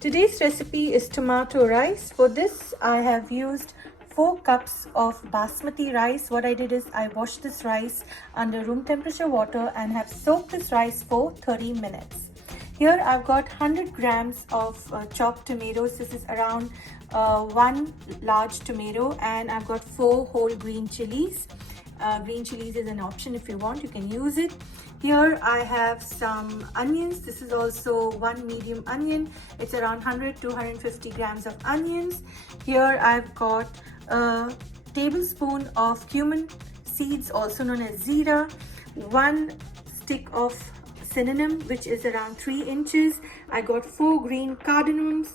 Today's recipe is tomato rice. For this, I have used 4 cups of basmati rice. What I did is I washed this rice under room temperature water and have soaked this rice for 30 minutes. Here I've got 100 grams of chopped tomatoes. This is around 1 large tomato, and I've got 4 whole green chilies. Green chilies is an option. If you want, you can use it. Here I have some onions. This is also 1 medium onion. It's around 100 to 150 grams of onions. Here I've got a tablespoon of cumin seeds, also known as Zeera, 1 stick of cinnamon, which is around 3 inches. I got 4 green cardamoms,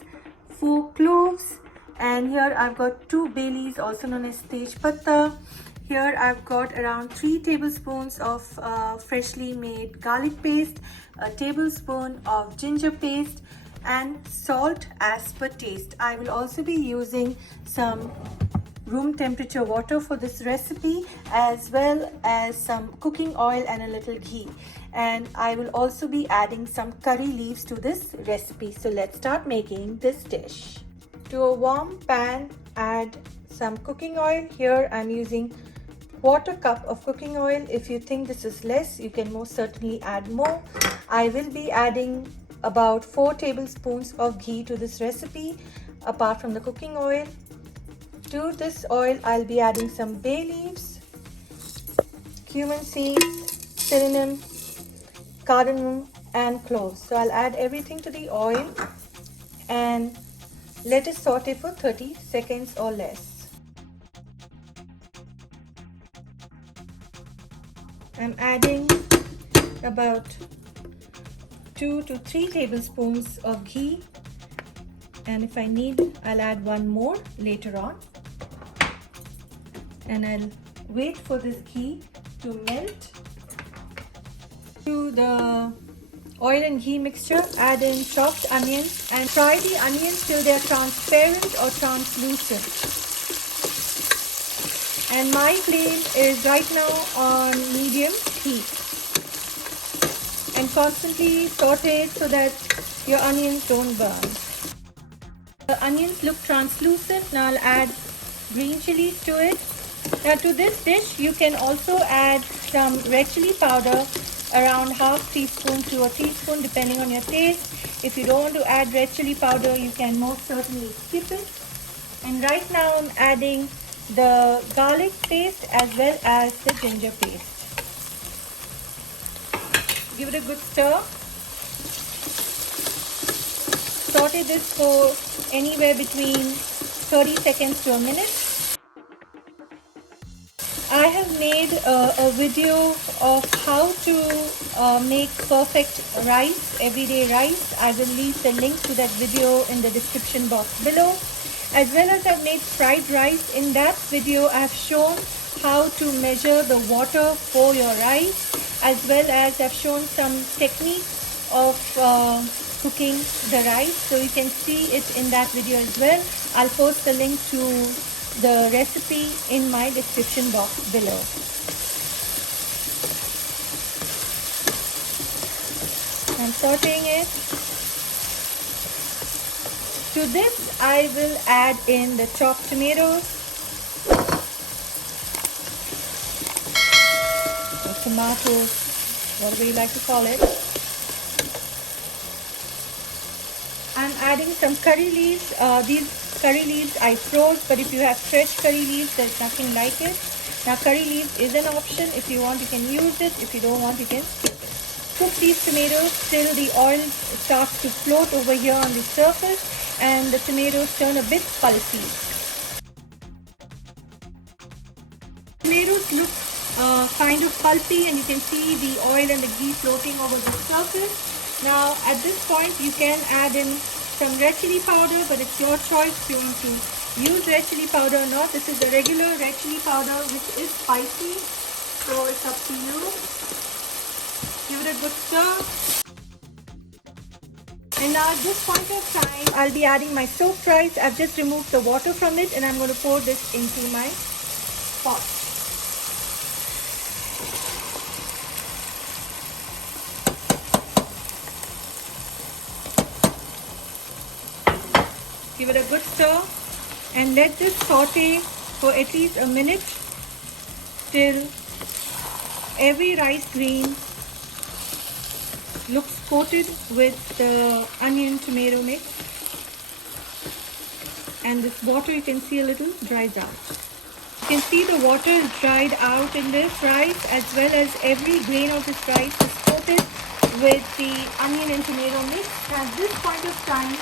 4 cloves, and here I've got 2 Bayleafs, also known as Tejpatta. Here I've got around 3 tablespoons of freshly made garlic paste, a tablespoon of ginger paste, and salt as per taste. I will also be using some room temperature water for this recipe, as well as some cooking oil and a little ghee. And I will also be adding some curry leaves to this recipe. So let's start making this dish. To a warm pan, add some cooking oil. Here I'm using 1/4 cup of cooking oil. If you think this is less, you can most certainly add more. I will be adding about 4 tablespoons of ghee to this recipe, apart from the cooking oil. To this oil, I'll be adding some bay leaves, cumin seeds, cinnamon, cardamom, and cloves. So I'll add everything to the oil and let it saute for 30 seconds or less. I'm adding about 2 to 3 tablespoons of ghee, and if I need, I'll add 1 more later on. And I'll wait for this ghee to melt. To the oil and ghee mixture, add in chopped onions and fry the onions till they're transparent or translucent. And my flame is right now on medium heat. And constantly saute it so that your onions don't burn. The onions look translucent. Now I'll add green chilies to it. Now to this dish, you can also add some red chili powder, around 1/2 teaspoon to a teaspoon depending on your taste. If you don't want to add red chili powder, you can most certainly skip it. And right now I'm adding the garlic paste as well as the ginger paste. Give it a good stir. Saute this for anywhere between 30 seconds to a minute. I have made a video of how to make perfect rice, everyday rice. I will leave the link to that video in the description box below. As well as I've made fried rice. In that video, I've shown how to measure the water for your rice, as well as I've shown some techniques of cooking the rice. So you can see it in that video as well. I'll post the link to the recipe in my description box below. I'm sauteing it. To this, I will add in the chopped tomatoes, or tomatoes, whatever you like to call it. I'm adding some curry leaves. These curry leaves I froze, but if you have fresh curry leaves, there's nothing like it. Now curry leaves is an option. If you want, you can use it. If you don't want, you can skip it. Cook these tomatoes till the oil starts to float over here on the surface and the tomatoes turn a bit pulpy. Tomatoes look kind of pulpy, and you can see the oil and the ghee floating over the surface. Now at this point, you can add in some red chili powder, but it's your choice if you want to use red chili powder or not. This is the regular red chili powder, which is spicy, so it's up to you. Give it a good stir. And now at this point of time, I'll be adding my soaked rice. I've just removed the water from it, and I'm going to pour this into my pot. Give it a good stir and let this saute for at least a minute till every rice grain looks coated with the onion tomato mix, and this water you can see a little dries out. You can see the water is dried out in this rice, as well as every grain of this rice is coated with the onion and tomato mix. At this point of time,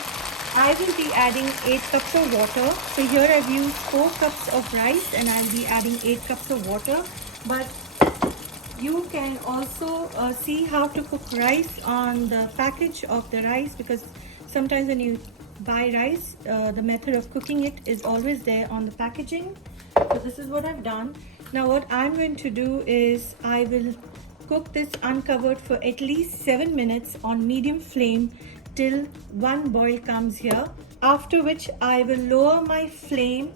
I will be adding 8 cups of water. So here I've used 4 cups of rice and I'll be adding 8 cups of water. But you can also see how to cook rice on the package of the rice, because sometimes when you buy rice, the method of cooking it is always there on the packaging. So this is what I've done. Now what I'm going to do is I will cook this uncovered for at least 7 minutes on medium flame till one boil comes here, after which I will lower my flame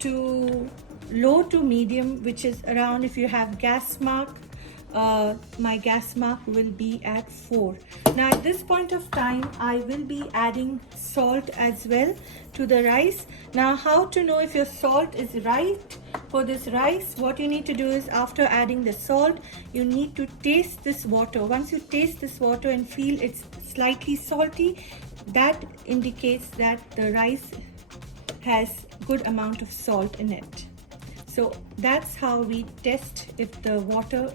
to low to medium, which is around, if you have gas mark, my gas mark will be at 4. Now at this point of time I will be adding salt as well to the rice. Now how to know if your salt is right for this rice? What you need to do is, after adding the salt, you need to taste this water. Once you taste this water and feel it's slightly salty, that indicates that the rice has good amount of salt in it. So that's how we test if the water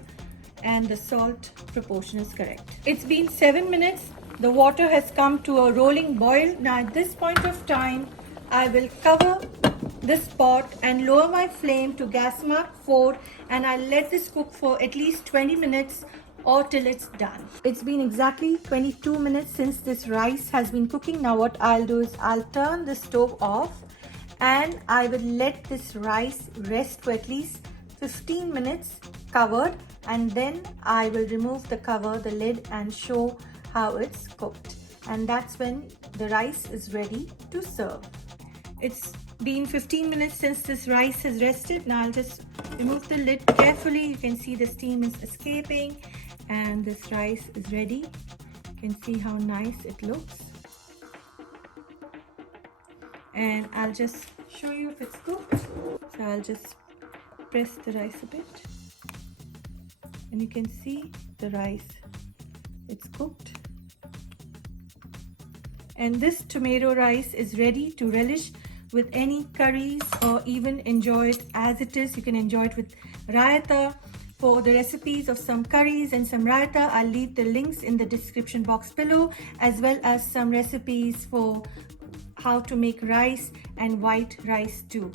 and the salt proportion is correct. It's been 7 minutes. The water has come to a rolling boil. Now at this point of time, I will cover this pot and lower my flame to gas mark 4, and I'll let this cook for at least 20 minutes or till it's done. It's been exactly 22 minutes since this rice has been cooking. Now what I'll do is I'll turn the stove off and I will let this rice rest for at least 15 minutes covered, and then I will remove the cover, the lid, and show how it's cooked. And that's when the rice is ready to serve. It's been 15 minutes since this rice has rested. Now I'll just remove the lid carefully. You can see the steam is escaping and this rice is ready. You can see how nice it looks. And I'll just show you if it's cooked. So I'll just press the rice a bit. And you can see the rice, it's cooked. And this tomato rice is ready to relish with any curries, or even enjoy it as it is. You can enjoy it with raita. For the recipes of some curries and some raita, I'll leave the links in the description box below, as well as some recipes for how to make rice and white rice too.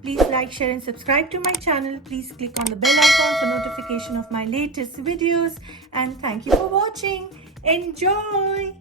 Please like, share and subscribe to my channel. Please click on the bell icon for notification of my latest videos. And thank you for watching. Enjoy!